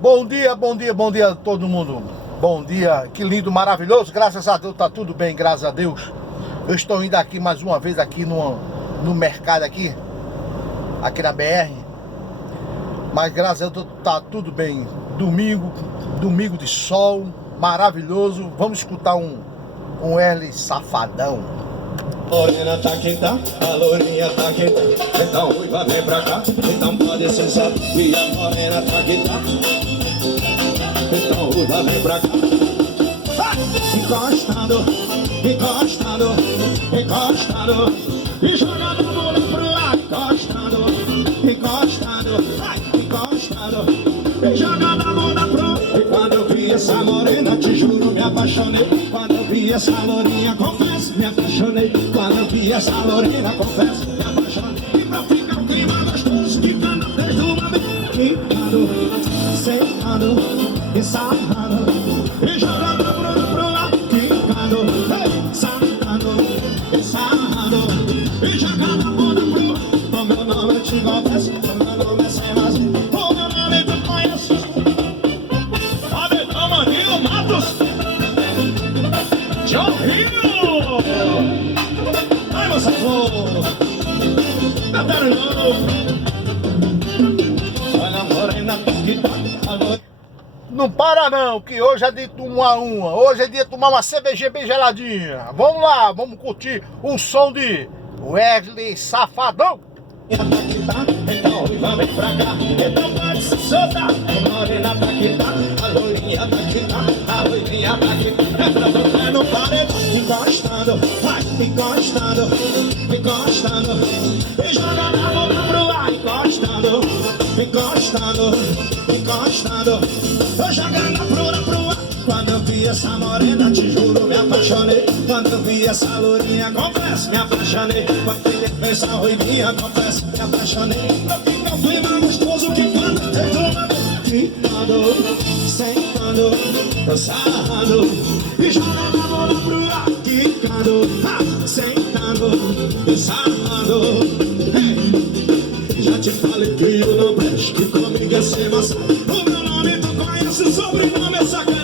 Bom dia, bom dia, bom dia a todo mundo. Bom dia, que lindo, maravilhoso. Graças a Deus, tá tudo bem, graças a Deus. Eu estou indo aqui mais uma vez aqui no mercado aqui na BR. Mas graças a Deus tá tudo bem. Domingo de sol, maravilhoso. Vamos escutar um L Safadão. Morena tá quenta, a lourinha tá quenta. Então ruiva vem pra cá, então pode ser certo. E a morena tá quenta, então ruiva vem pra cá. Encostando, encostando, encostando. E jogando a bunda pro ar. Encostando, encostando, encostando. E jogando a bunda pro ar. E quando eu vi essa morena, te juro, me apaixonei. Quando eu vi essa lourinha, confesso, me apaixonei. Quando eu vi essa lorena, confesso, me apaixonei. E pra ficar um clima gostoso, quicando desde uma vez. Quicando, sentando e sarrando. E jogando a bunda pro ar. Quicando, sentando e sarrando. E jogando a bunda pro ar. O meu nome eu te confesso, o meu nome é sem mais. O meu nome tu conhece. Adetão Maninho Matos. João Rio. Ai, moça flor, cantaram novo. Olha a morena que tá. Não para não, que hoje é de tomar uma. Hoje é dia de tomar uma cervejinha bem geladinha. Vamos lá, vamos curtir o som de Wesley Safadão. Então ruiva vem pra cá, então pode se soltar. A morena tá aqui, tá? A loirinha tá aqui, tá? A loirinha tá aqui, é pra tocar no paredão. Encostando, vai, encostando, encostando. E joga na boca pro ar. Encostando, encostando, encostando. Tô jogando a flora pro ar. Quando eu vi essa morena, te juro, me apaixonei. Quando eu vi essa lourinha, confesso, me apaixonei. Quando eu vi essa ruivinha, confesso, me apaixonei. Pra ficar um clima gostoso que quando eu tenho uma vez. Quicando, sentando, sarrando. E jogando a bola pro ar. Quicando, sentando, sarrando. Hey. Já te falei que eu não presto, que comigo é sem maçã. O meu nome tu conhece, o sobrenome é sacanagem.